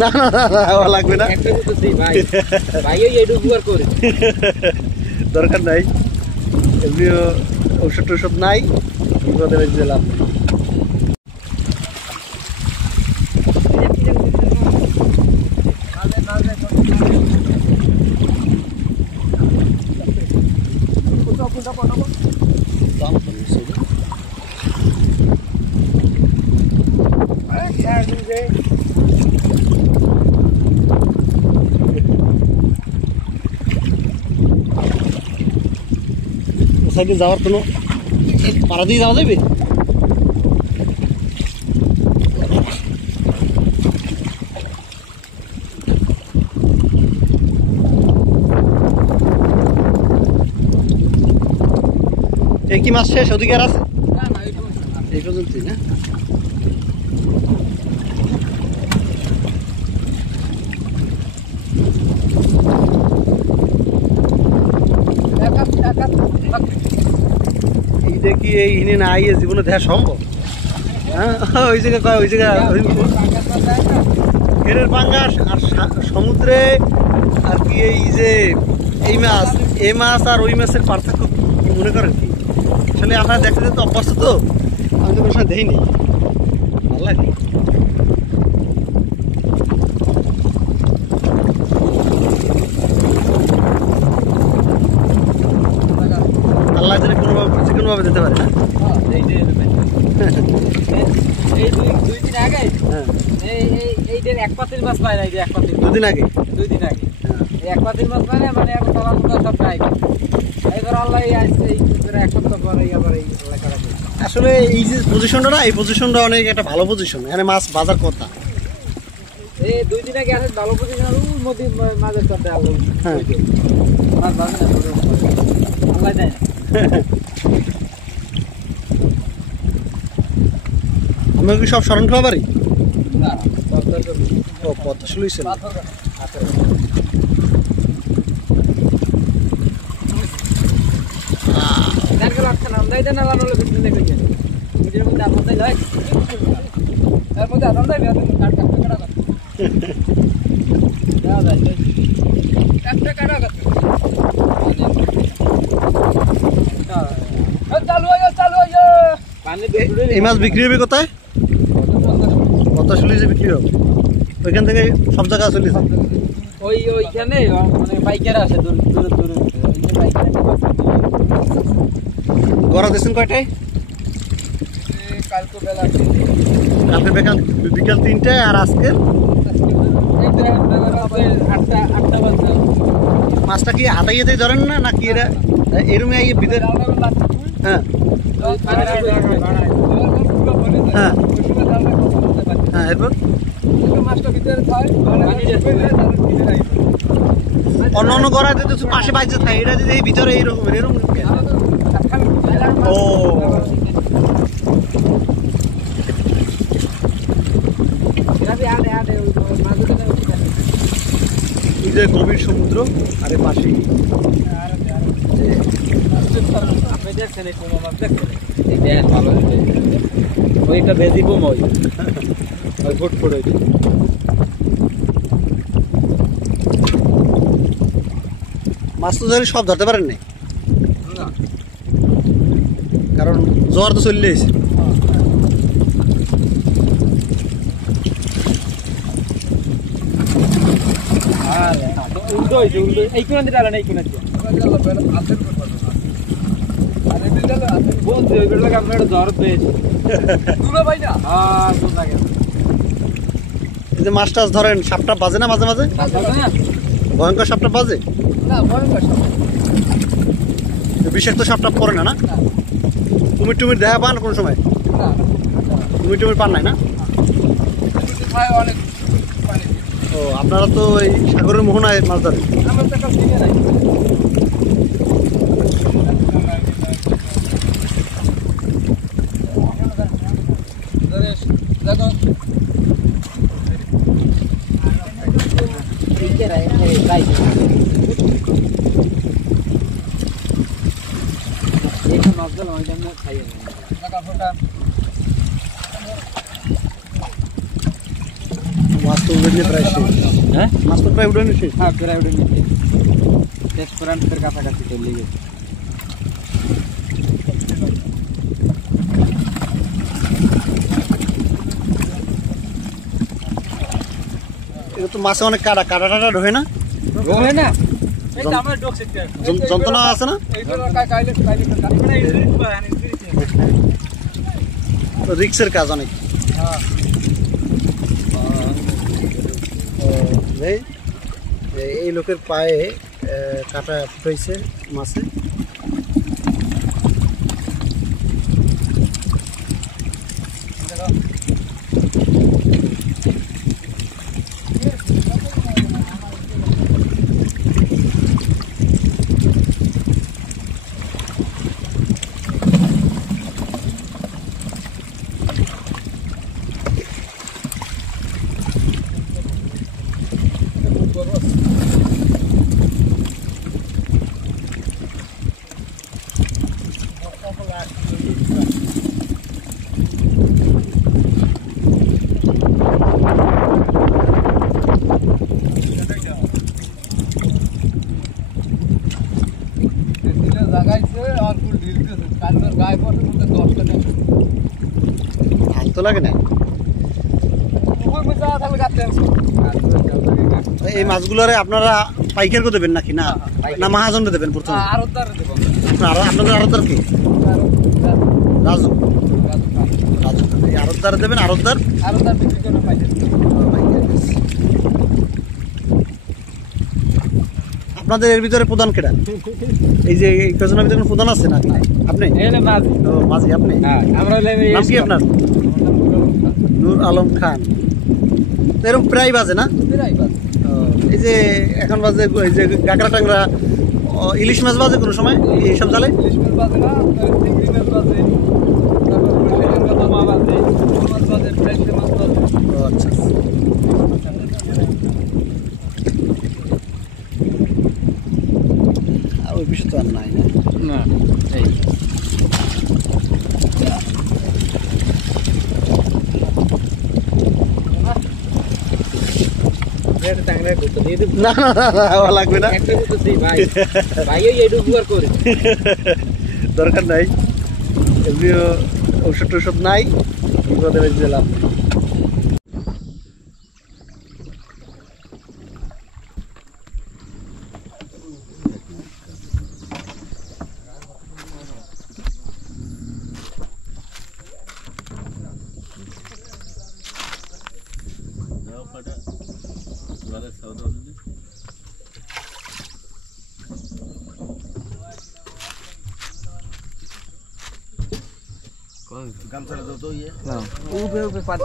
না না না লাগবে না, দরকার নাই, এমনিও ঔষধ টৌষধ নাই, বিপদে বেঁচে লাভ নেই। সাইডে যাওয়ার কোনো পাড়া দিয়ে যাওয়া যাবে? এই কি মাছ শেষ? ওদিকে আর আছে? এই পর্যন্তই না? এই দেখি এই হিনে না আইয়ে জীবনে দেখা সম্ভব? হ্যাঁ, ওই জায়গায় কয়, ওই জায়গায় ঘেরের পাঙ্গাস আর সমুদ্রে আর কি এই যে এই মাছ আর ওই মাছের পার্থক্য মনে করেন কি? আসলে আপনারা দেখতে তো অভ্যস্ত, তো আমি তো কোনো সময় দেখিনি, ভালো লাগে। আল্লাহ যেন কোনোভাবে দিতে পারে না। দুদিন আগে এক পাতিল মাছ পায় না, মানে এখন সব পাই। এবার আল্লাহ এক সপ্তাহ পরে আবার এই এলাকাটা। আসলে এই যে পজিশনটা না, এই পজিশনটা অনেক একটা ভালো পজিশন, এখানে মাছ বাজার কথা। এই 2 দিন আগে আসে ভালো পজিশন, নদী মাঝের চটে আলো মাছ বাজে না, আল্লাহ দেয় না। আমরা কি সব স্মরণ খাওয়া পারি? না, ও পদ্মা শুলিয়েছেন। এই মাছ বিক্রি হবে কোথায়? পদ্মা শুলিয়ে বিক্রি হবে ওইখান থেকে সব জায়গায় চলে যায়। ওইখানে মানে পাইকারা আসে দূর দূর দূর গড়া দিয়েছেন কয়টায়? কালকে বিকাল 3টায়, আর আজকের মাছটা কি হাতাইয়ে দিয়ে ধরেন না, নাকি এরা এরমে আইয়ে ভিতরে? হ্যাঁ হ্যাঁ হ্যাঁ, এরপর অন্য অন্য গড়া যদি পাশে বাইজে থাকে, এটা যদি এই ভিতরে এইরকম ও এই যে গভীর সমুদ্র, আর এর পাশেই আপনি দেখছেন এই কোমা মাছ দেখছেন, এই দেন ভালো ওইটা বেজি বোম ওই ফুট ফুট ওই মাছ তো ধরে সব ধরতে পারেন নাই, কারণ জ্বর তো চলে এসে। উল্টো হয়েছে, উল্টো এই কোন দিকে ডালেন, এই কোন দিকে বলছি ওইগুলোকে আপনার জ্বর পেয়েছে ভাই না। এই যে মাছ টাছ ধরেন, সাপটা বাজে না মাঝে মাঝে? ভয়ঙ্কর সাপটা বাজে না, ভয়ঙ্কর বিষাক্ত সাপটা পড়ে না? না, কুমির টুমির দেখা পান কোন সময়? কুমির টুমির পান নাই না? অনেক ও, আপনারা তো এই সাগরের মোহনায় মাছ ধরেন। এইটা মাছ দিলাম ওই জন্য খাইয়ে নেই কাপড়টা মাছ তো উড়ে নিয়ে প্রায় শেষ। হ্যাঁ মাছ তো প্রায় উড়ে নিয়ে শেষ। হ্যাঁ প্রায় উঠে নিচ্ছে রেস্টুরেন্টের কাছাকাছি চলে গেছে এটা তো মাছে অনেক কাটা টাটা ঢোকে না, রোহে না যন্ত্রণা আছে না, রিক্সের কাজ অনেক। এই লোকের পায়ে কাটা ফুটাইছে মাছে। ভালো লাগে না এই মাছগুলোরে আপনারা পাইকারকে দেবেন নাকি না না মহাজনকে দেবেন প্রথমে? আপনাদের আড়তদার কি? রাজু রাজু এই আড়তদার দেবেন। আড়তদার আপনাদের এর ভিতরে প্রধান কেডা? এই যে এই কজনের ভিতরে প্রধান আছে না আপনি? মাঝি আপনি? নাম কি আপনার? নূর আলম খান। এরকম প্রায় বাজে না? এই যে এখন বাজে এই যে কাঁকড়া টাংরা ইলিশ মাছ বাজে কোনো সময় এইসব জালে? আচ্ছা ওই বিষয় তো আর নাই না। না লাগবে না, দরকার নাই, এমনি ঔষধ টৌষধ নাই, দিলাম। গামছাটা তো ইয়ে ऊपर ऊपर पानी